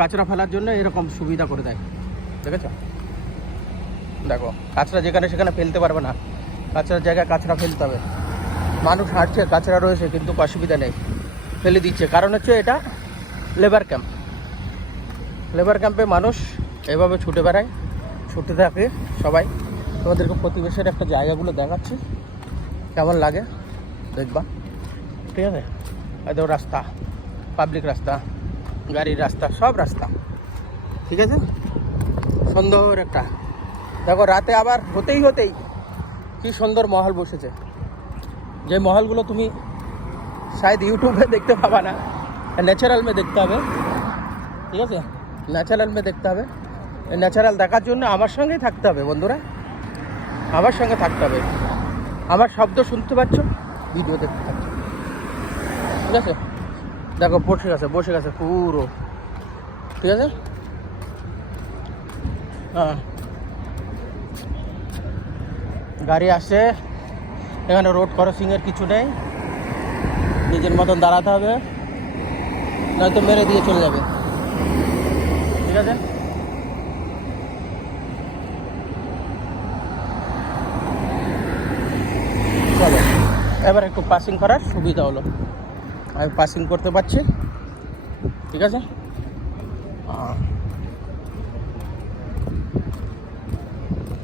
কাঁচরা ফেলার জন্য এরকম সুবিধা করে দেয়, দেখেছো? দেখো কাঁচরা যেখানে সেখানে ফেলতে পারবে না, কাঁচরার জায়গায় কাঁচরা ফেলতে হবে। মানুষ হাঁটছে, কাঁচরা রয়েছে, কিন্তু অসুবিধা নেই, ফেলে দিচ্ছে। কারণ হচ্ছে এটা লেবার ক্যাম্প। লেবার ক্যাম্পে মানুষ এভাবে ছুটে বেড়ায়, ছুটে থাকে সবাই। তোমাদেরকে প্রতিবেশের একটা জায়গাগুলো দেখাচ্ছি, কেমন লাগে দেখবা, ঠিক আছে? একদম রাস্তা, পাবলিক রাস্তা, গাড়ির রাস্তা, সব রাস্তা, ঠিক আছে? সুন্দর একটা, দেখো রাতে আবার হতেই কি সুন্দর মহল বসেছে। যে মহলগুলো তুমি শায়দ ইউটিউবে দেখতে পাবা না, ন্যাচারাল মে দেখতে হবে, ঠিক আছে? ন্যাচারাল মে দেখতে হবে। ন্যাচারাল দেখার জন্য আমার সঙ্গেই থাকতে হবে বন্ধুরা, আমার সঙ্গে থাকতে হবে। আমার শব্দ শুনতে পাচ্ছ, ভিডিও দেখতে পাচ্ছ, ঠিক আছে? দেখো বসে গেছে পুরো, ঠিক আছে? হ্যাঁ, গাড়ি আসছে এখানে, রোড ক্রসিংয়ের কিছু নেই, নিজের মতন দাঁড়াতে হবে, নয়তো মেরে দিয়ে চলে যাবে, ঠিক আছে? চলো এবার একটু পাসিং করার সুবিধা হলো, আমি পাসিং করতে পারছি, ঠিক আছে?